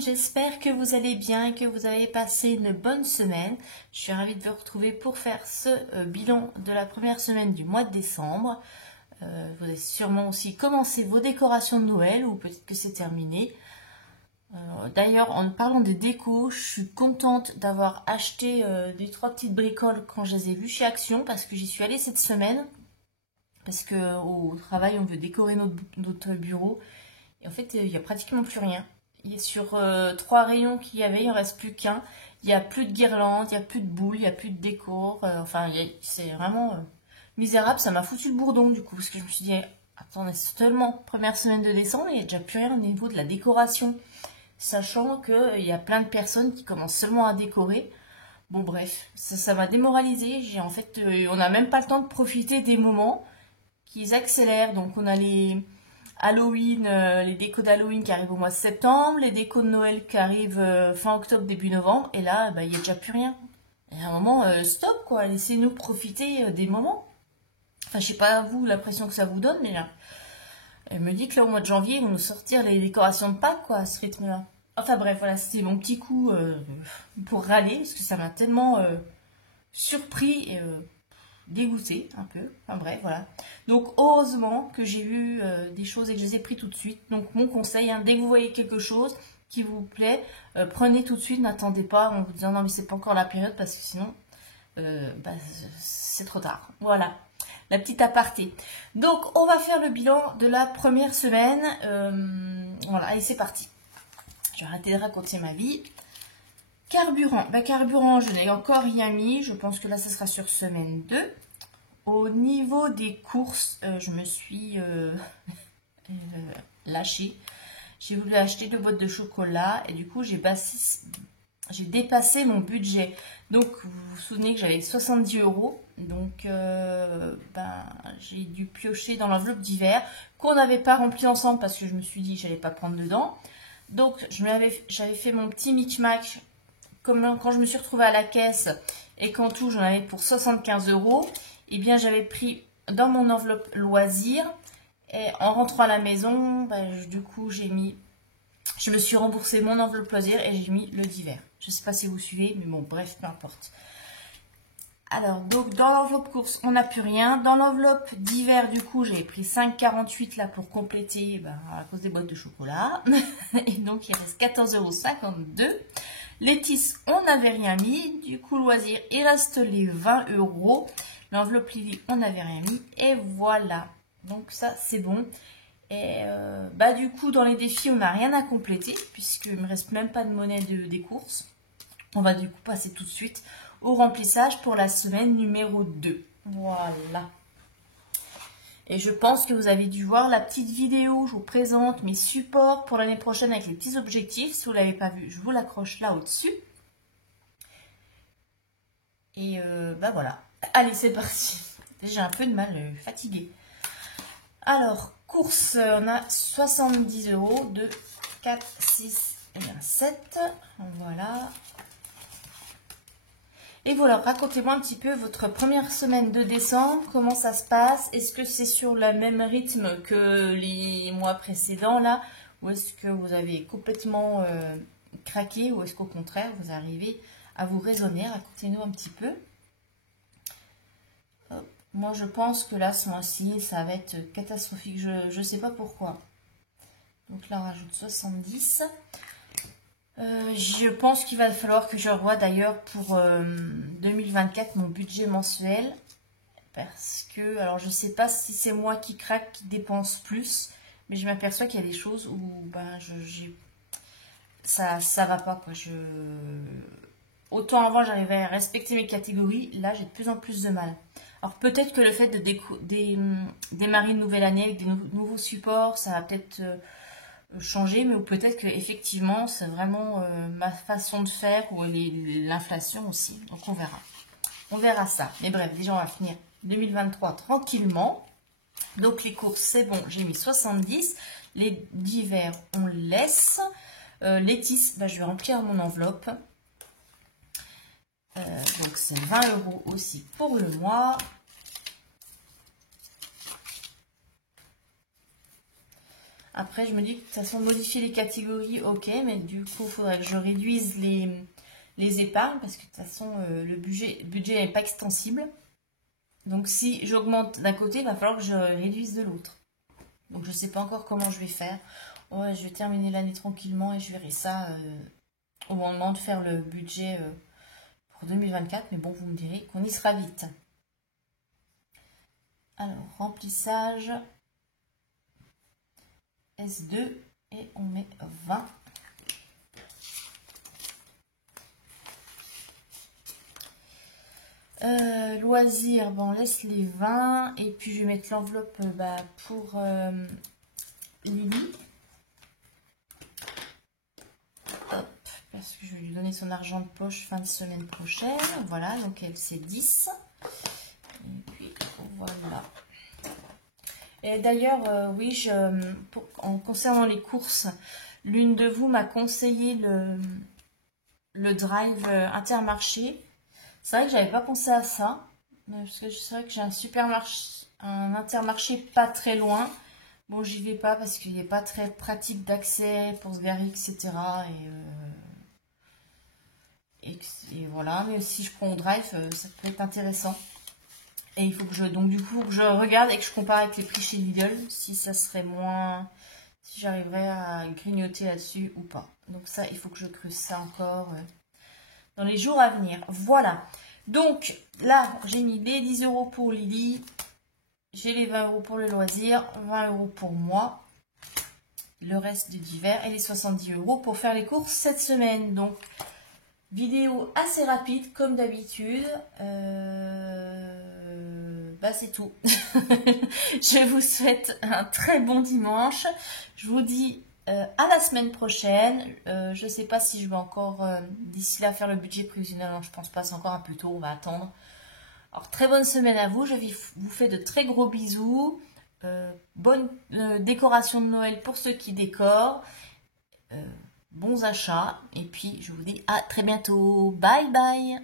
monde, j'espère que vous allez bien et que vous avez passé une bonne semaine. Je suis ravie de vous retrouver pour faire ce bilan de la première semaine du mois de décembre. Vous avez sûrement aussi commencé vos décorations de Noël ou peut-être que c'est terminé. D'ailleurs, en parlant des décos, je suis contente d'avoir acheté des 3 petites bricoles quand je les ai vues chez Action parce que j'y suis allée cette semaine. Parce qu'au travail, on veut décorer notre bureau. Et en fait, il n'y a pratiquement plus rien. Il y a sur 3 rayons qu'il y avait, il n'en reste plus qu'un. Il n'y a plus de guirlandes, il n'y a plus de boules, il n'y a plus de décor. C'est vraiment misérable. Ça m'a foutu le bourdon du coup. Parce que je me suis dit, attendez, c'est seulement première semaine de décembre et il n'y a déjà plus rien au niveau de la décoration. Sachant qu'il y a plein de personnes qui commencent seulement à décorer. Bon bref, ça m'a démoralisée. On n'a même pas le temps de profiter des moments qui accélèrent. Donc on a les Halloween, les décos d'Halloween qui arrivent au mois de septembre, les décos de Noël qui arrivent fin octobre, début novembre, et là, il n'y a déjà plus rien. Et à un moment, stop quoi, laissez-nous profiter des moments. Enfin, je sais pas vous l'impression que ça vous donne, mais là, elle me dit que là, au mois de janvier, ils vont nous sortir les décorations de Pâques, quoi, à ce rythme-là. Enfin bref, voilà, c'était mon petit coup pour râler, parce que ça m'a tellement surpris et dégoûté un peu, enfin bref, voilà. Donc heureusement que j'ai vu des choses et que je les ai pris tout de suite. Donc mon conseil, dès que vous voyez quelque chose qui vous plaît, prenez tout de suite, n'attendez pas en vous disant non mais c'est pas encore la période parce que sinon c'est trop tard. Voilà, la petite aparté. Donc on va faire le bilan de la première semaine. Voilà, allez c'est parti. Je vais arrêter de raconter ma vie. Carburant, carburant, je n'ai encore rien mis. Je pense que là, ça sera sur semaine 2. Au niveau des courses, je me suis lâchée. J'ai voulu acheter 2 boîtes de chocolat et du coup, j'ai dépassé mon budget. Donc, vous vous souvenez que j'avais 70 €. Donc, j'ai dû piocher dans l'enveloppe d'hiver qu'on n'avait pas rempli ensemble parce que je me suis dit que je n'allais pas prendre dedans. Donc, j'avais fait mon petit micmac. Comme quand je me suis retrouvée à la caisse et qu'en tout j'en avais pour 75 €, et bien j'avais pris dans mon enveloppe loisir et en rentrant à la maison, du coup je me suis remboursé mon enveloppe loisir et j'ai mis le d'hiver. Je ne sais pas si vous suivez, mais bon bref, peu importe. Alors donc dans l'enveloppe course on n'a plus rien. Dans l'enveloppe d'hiver du coup j'avais pris 5,48 € là pour compléter à cause des boîtes de chocolat. Et donc il reste 14,52 €. Les tisses, on n'avait rien mis. Du coup, loisir, il reste les 20 €. L'enveloppe Lily, on n'avait rien mis. Et voilà. Donc ça, c'est bon. Et du coup, dans les défis, on n'a rien à compléter. Puisqu'il ne me reste même pas de monnaie des courses. On va du coup passer tout de suite au remplissage pour la semaine numéro 2. Voilà. Et je pense que vous avez dû voir la petite vidéo. Je vous présente mes supports pour l'année prochaine avec les petits objectifs. Si vous ne l'avez pas vu, je vous l'accroche là au-dessus. Et voilà. Allez, c'est parti. J'ai un peu de mal, fatiguée. Alors, course, on a 70 €, 2, 4, 6 et 7. Voilà. Et voilà, racontez-moi un petit peu votre première semaine de décembre, comment ça se passe? Est-ce que c'est sur le même rythme que les mois précédents là? Ou est-ce que vous avez complètement craqué? Ou est-ce qu'au contraire, vous arrivez à vous raisonner? Racontez-nous un petit peu. Hop. Moi, je pense que là, ce mois-ci, ça va être catastrophique. Je ne sais pas pourquoi. Donc là, on rajoute 70. Je pense qu'il va falloir que je revoie d'ailleurs pour 2024 mon budget mensuel. Parce que, alors je sais pas si c'est moi qui craque, qui dépense plus. Mais je m'aperçois qu'il y a des choses où ça va pas quoi. Autant avant j'arrivais à respecter mes catégories. Là j'ai de plus en plus de mal. Alors peut-être que le fait de démarrer une nouvelle année avec des nouveaux supports, ça va peut-être... changer, mais peut-être que effectivement c'est vraiment ma façon de faire ou l'inflation aussi, donc on verra ça. Mais bref, déjà on va finir 2023 tranquillement. Donc les courses c'est bon, j'ai mis 70, les d'hiver on laisse, les tisses je vais remplir mon enveloppe, donc c'est 20 € aussi pour le mois. Après, je me dis que de toute façon, modifier les catégories, ok, mais du coup, il faudrait que je réduise les épargnes parce que de toute façon, le budget n'est pas extensible. Donc, si j'augmente d'un côté, il va falloir que je réduise de l'autre. Donc, je ne sais pas encore comment je vais faire. Ouais, je vais terminer l'année tranquillement et je verrai ça au moment de faire le budget pour 2024. Mais bon, vous me direz qu'on y sera vite. Alors, remplissage S2 et on met 20. Loisirs, bon, on laisse les 20 et puis je vais mettre l'enveloppe pour Lily. Hop, parce que je vais lui donner son argent de poche fin de semaine prochaine. Voilà, donc elle c'est 10. Et puis voilà. Et d'ailleurs, oui, en concernant les courses, l'une de vous m'a conseillé le drive Intermarché. C'est vrai que j'avais pas pensé à ça, parce que c'est vrai que j'ai un supermarché, un Intermarché pas très loin. Bon, j'y vais pas parce qu'il n'est pas très pratique d'accès pour se garer, etc. Et voilà, mais si je prends au drive, ça peut être intéressant. Et il faut que donc du coup, que je regarde et que je compare avec les prix chez Lidl, si ça serait moins, si j'arriverais à grignoter là-dessus ou pas. Donc ça, il faut que je creuse ça encore dans les jours à venir. Voilà. Donc là, j'ai mis les 10 € pour Lily. J'ai les 20 € pour le loisir. 20 € pour moi. Le reste du divers. Et les 70 € pour faire les courses cette semaine. Donc, vidéo assez rapide comme d'habitude. C'est tout. Je vous souhaite un très bon dimanche. Je vous dis à la semaine prochaine. Je ne sais pas si je vais encore d'ici là faire le budget prévisionnel. Non, je pense pas, c'est encore un peu tôt, on va attendre. Alors très bonne semaine à vous. Je vous fais de très gros bisous. Bonne décoration de Noël pour ceux qui décorent. Bons achats. Et puis je vous dis à très bientôt. Bye bye.